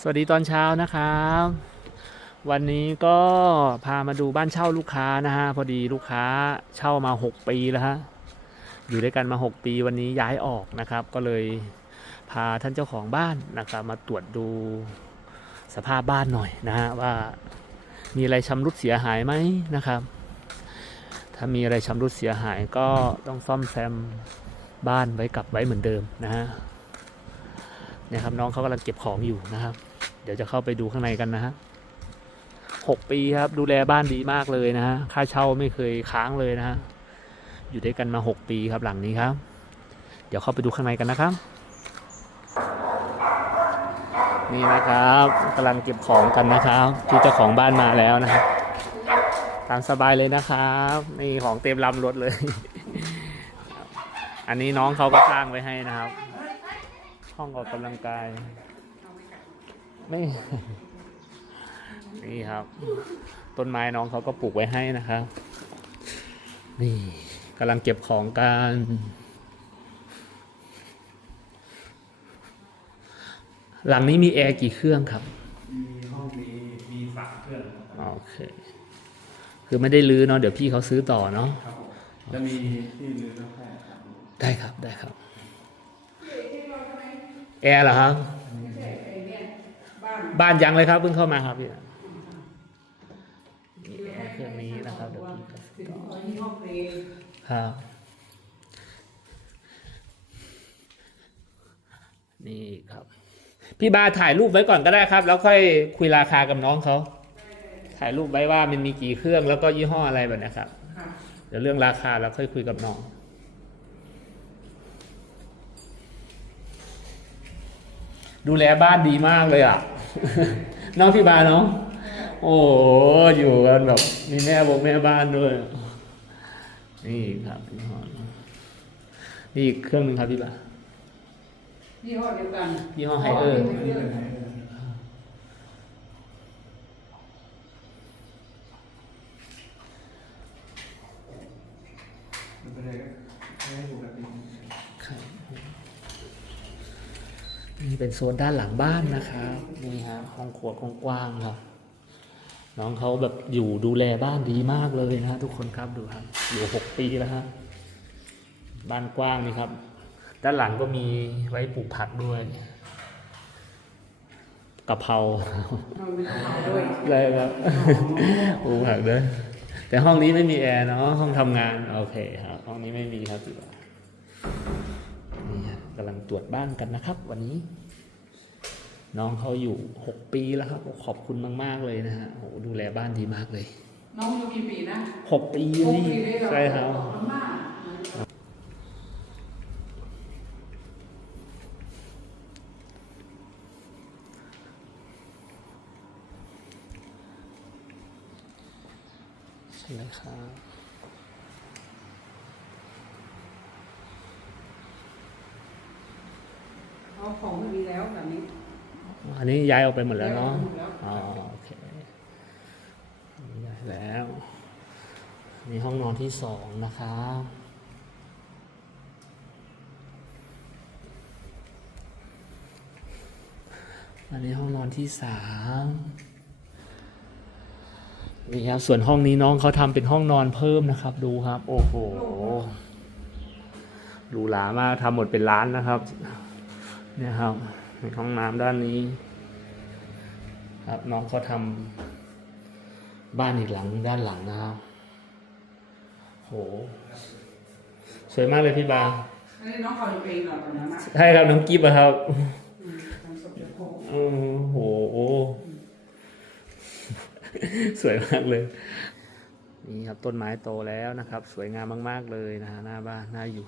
สวัสดีตอนเช้านะครับ วันนี้ก็พามาดูบ้านเช่าลูกค้านะฮะพอดีลูกค้าเช่ามา 6 ปีแล้วฮะอยู่ด้วยกันมา 6 ปีวันนี้ย้ายออกนะครับ ก็เลยพาท่านเจ้าของบ้านนะครับมาตรวจดูสภาพบ้านหน่อยนะฮะว่ามีอะไรชำรุดเสียหายไหมนะครับ ถ้ามีอะไรชำรุดเสียหายก็ต้องซ่อมแซมบ้านไว้กลับไว้เหมือนเดิมนะฮะ นี่ยครับน้องเขากำลังเก็บของอยู่นะครับ เดี๋ยวจะเข้าไปดูข้างในกันนะฮะหกปีครับ ดูแลบ้านดีมากเลยนะฮะค่าเช่าไม่เคยค้างเลยนะฮะอยู่ด้วยกันมาหกปีครับหลังนี้ครับ เดี๋ยวเข้าไปดูข้างในกันนะครับ นี่นะครับกำลังเก็บของกันนะครับที่เจ้าของบ้านมาแล้วนะครับตามสบายเลยนะครับนี่ของเต็มลำรถเลย อันนี้น้องเขาก็สร้างไว้ให้นะครับ ห้องออกกำลังกาย ไม่นี่ครับ ต้นไม้น้องเขาก็ปลูกไว้ให้นะครับ นี่กำลังเก็บของกันหลังนี้มีแอร์กี่เครื่องครับ มีห้องนี้มีสามเครื่องโอเค คือไม่ได้รื้อเนาะเดี๋ยวพี่เขาซื้อต่อเนาะครับผมแล้วมีที่รื้อแล้วแค่ครับได้ครับได้ครับ แอร์เหรอครับ บ้านยังเลยครับเพิ่งเข้ามาครับพี่นี่แอร์เครื่องนี้นะครับเดี๋ยวพี่ครับนี่ครับ พี่บาถ่ายรูปไว้ก่อนก็ได้ครับ แล้วค่อยคุยราคากับน้องเขาถ่ายรูปไว้ว่ามันมีกี่เครื่องแล้วก็ยี่ห้ออะไรแบบนี้ครับ เดี๋ยวเรื่องราคาเราค่อยคุยกับน้อง ดูแลบ้านดีมากเลยอะ น้องพี่บาเนาะโอ้โหอยู่กันแบบมีแม่บกแม่บ้านด้วย นี่ครับยี่ห้อนี้นี่อีกเครื่องหนึงครับพี่บายี่ห้อเดียวกันยี่ห้อไฮเออร์อันนี้เป็นไงเออไม่เป็นไรก็ให้ปกติครับ นี่เป็นโซนด้านหลังบ้านนะครับนี่ฮะห้องครัวกว้างๆครับน้องเขาแบบอยู่ดูแลบ้านดีมากเลยนะฮะทุกคนครับดูครับอยู่หกปีแล้วฮะบ้านกว้างนี่ครับ ด้านหลังก็มีไว้ปลูกผักด้วยกะเพราเราไม่ต้องเอาด้วยเลยครับปลูกผักด้วยแต่ห้องนี้ไม่มีแอร์เนาะห้องทำงานโอเคครับห้องนี้ไม่มีครับ ตรวจบ้านกันนะครับ วันนี้ น้องเขาอยู่หกปีแล้วครับขอบคุณมาก ๆ เลยนะฮะโอ้โหดูแลบ้านดีมากเลย น้องอยู่กี่ปีนะหกปีหกนี่ปีเลยเหรอใช่ครับ ขอบคุณมากใช่เลยครับ เอาของไม่มีแล้วแบบนี้อันนี้ย้ายออกไปหมดแล้วเนาะย้ายออกหมดแล้วอ๋อโอเคย้ายแล้วนี่ห้องนอนที่สองนะครับอันนี้ห้องนอนที่สามนี่ครับส่วนห้องนี้น้องเขาทำเป็นห้องนอนเพิ่มนะครับ ดูครับ โอ้โหหรูหรามากทำหมดเป็นล้านนะครับ เนี่ยครับในห้องน้ำด้านนี้ ครับน้องเขาทำบ้านอีกหลังด้านหลังนะครับ โห สวยมากเลยพี่บาอันนี้น้องเขาอยู่เองเหรอตอนนั้นอะใช่ครับน้องกิฟต์อะครับอืมทำศพเจ้าของอืมโห สวยมากเลย นี่ครับต้นไม้โตแล้วนะครับ สวยงามมาก ๆ เลยนะฮะหน้าบ้านน่าอยู่